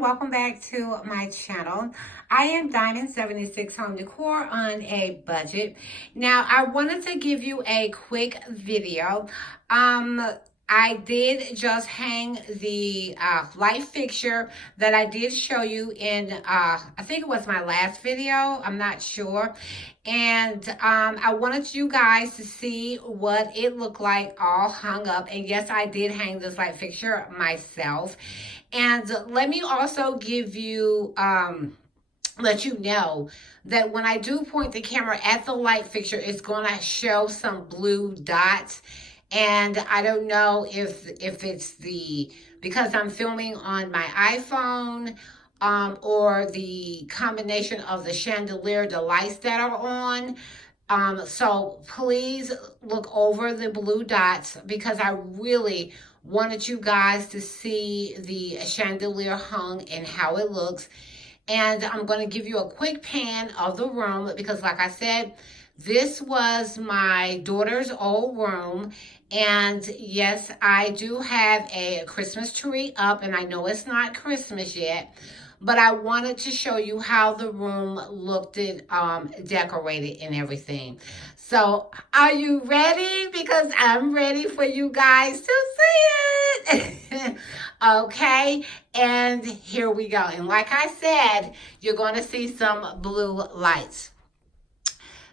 everyone, welcome back to my channel. I am Diamond 76 Home Decor on a budget. Now I wanted to give you a quick video. I did just hang the light fixture that I did show you in I think it was my last video, I'm not sure. And I wanted you guys to see what it looked like all hung up. And yes, I did hang this light fixture myself. And let me also give you, let you know that when I do point the camera at the light fixture, it's going to show some blue dots. And I don't know if it's because I'm filming on my iPhone, or the combination of the chandelier, the lights that are on. So please look over the blue dots because I really wanted you guys to see the chandelier hung and how it looks. And I'm going to give you a quick pan of the room because like I said, this was my daughter's old room. And yes, I do have a Christmas tree up, and I know it's not Christmas yet, but I wanted to show you how the room looked decorated and everything. So are you ready? Because I'm ready for you guys to see it. Okay, and here we go. And like I said, you're going to see some blue lights.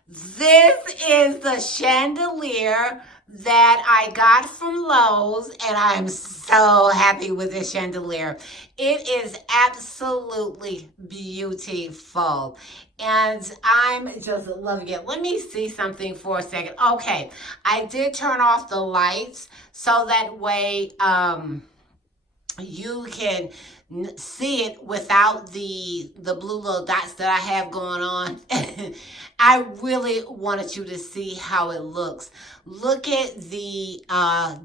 This is the chandelier that I got from Lowe's, and I'm so happy with this chandelier. It is absolutely beautiful, and I'm just loving it. Let me see something for a second. Okay, I did turn off the lights so that way you can see it without the blue little dots that I have going on. I really wanted you to see how it looks. Look at the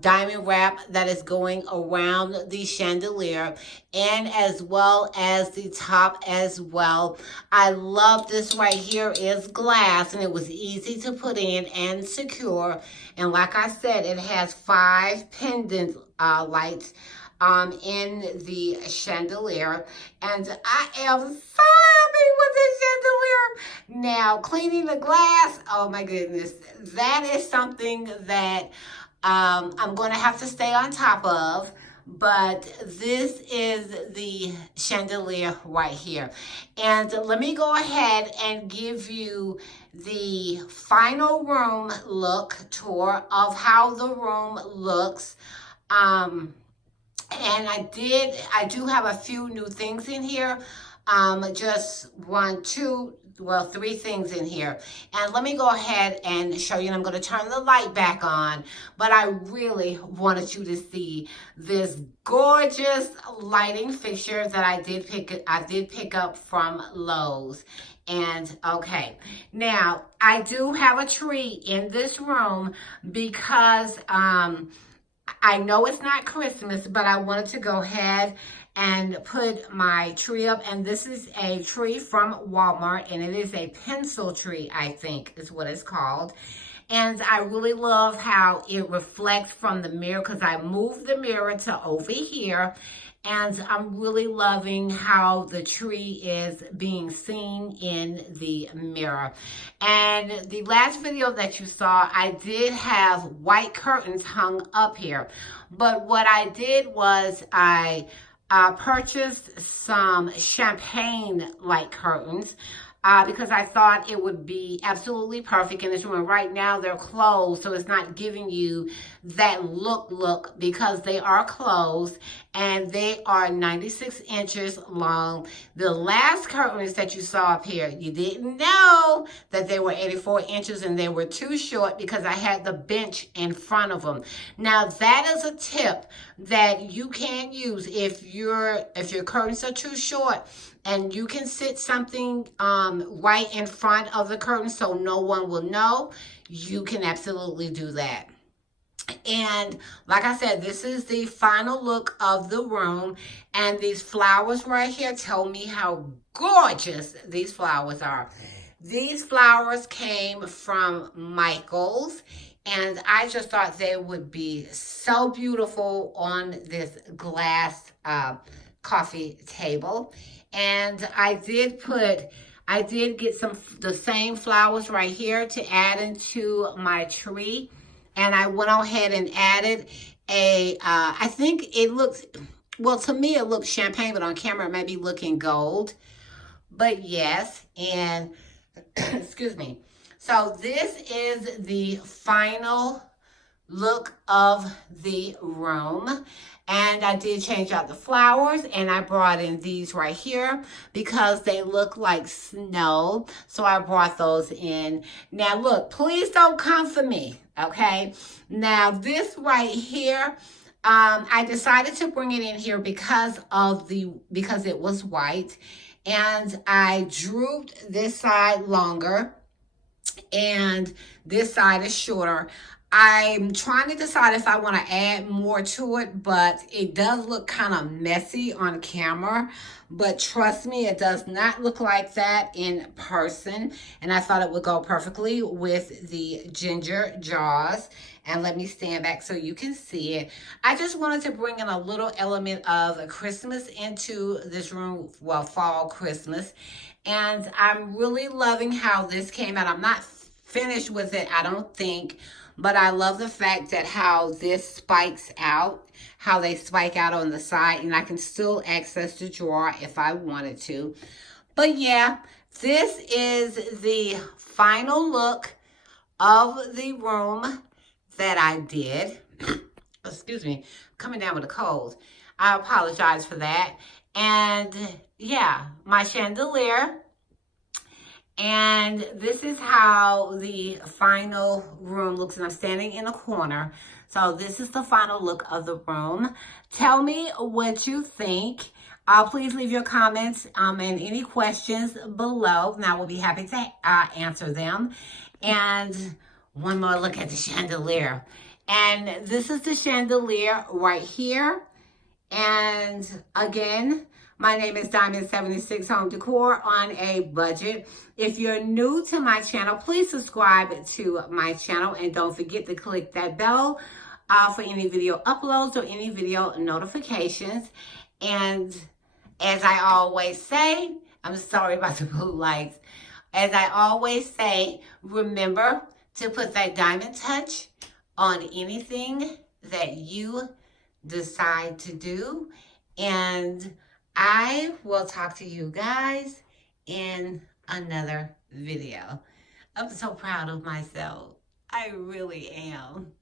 diamond wrap that is going around the chandelier, and as well as the top as well. I love this right here is glass, and it was easy to put in and secure. And like I said, it has 5 pendant lights in the chandelier, and I am so happy with this chandelier. Now, cleaning the glass, oh my goodness, that is something that I'm going to have to stay on top of. But this is the chandelier right here. And let me go ahead and give you the final room look tour of how the room looks. And I do have a few new things in here. Just 3 things in here. And let me go ahead and show you. And I'm going to turn the light back on. But I really wanted you to see this gorgeous lighting fixture that I did pick up from Lowe's. And okay, now I do have a tree in this room because I know it's not Christmas, but I wanted to go ahead and put my tree up. And this is a tree from Walmart, and it is a pencil tree, I think is what it's called. And I really love how it reflects from the mirror because I moved the mirror to over here. And I'm really loving how the tree is being seen in the mirror. And the last video that you saw, I did have white curtains hung up here. But what I did was I purchased some champagne light curtains. Because I thought it would be absolutely perfect in this room. Right now they're closed, so it's not giving you that look because they are closed, and they are 96 inches long. The last curtains that you saw up here, you didn't know that they were 84 inches, and they were too short because I had the bench in front of them. Now that is a tip that you can use if your curtains are too short, and you can sit something right in front of the curtain so no one will know. You can absolutely do that. And like I said, this is the final look of the room. And these flowers right here tell me how gorgeous these flowers are. These flowers came from Michael's. And I just thought they would be so beautiful on this glass coffee table. And I did get the same flowers right here to add into my tree. And I went ahead and added I think it looks, well, to me it looks champagne, but on camera it may be looking gold. But yes, and excuse me. So this is the final look of the room. And I did change out the flowers, and I brought in these right here because they look like snow. So I brought those in. Now look, please don't come for me, okay? Now this right here, I decided to bring it in here because it was white, and I drooped this side longer and this side is shorter. I'm trying to decide if I want to add more to it, but it does look kind of messy on camera. But trust me, it does not look like that in person. And I thought it would go perfectly with the ginger jaws. And let me stand back so you can see it. I just wanted to bring in a little element of Christmas into this room. Well, fall Christmas. And I'm really loving how this came out. I'm not finished with it, I don't think. But I love the fact that how this spikes out, how they spike out on the side, and I can still access the drawer if I wanted to. But yeah, this is the final look of the room that I did. Excuse me, coming down with a cold. I apologize for that. And yeah, my chandelier. And this is how the final room looks. And I'm standing in a corner. So this is the final look of the room. Tell me what you think. Please leave your comments and any questions below. And I will be happy to answer them. And one more look at the chandelier. And this is the chandelier right here. And again, my name is Diamond76 Home Decor on a budget. If you're new to my channel, please subscribe to my channel and don't forget to click that bell for any video uploads or any video notifications. And as I always say, I'm sorry about the blue lights. As I always say, remember to put that diamond touch on anything that you decide to do. And I will talk to you guys in another video. I'm so proud of myself. I really am.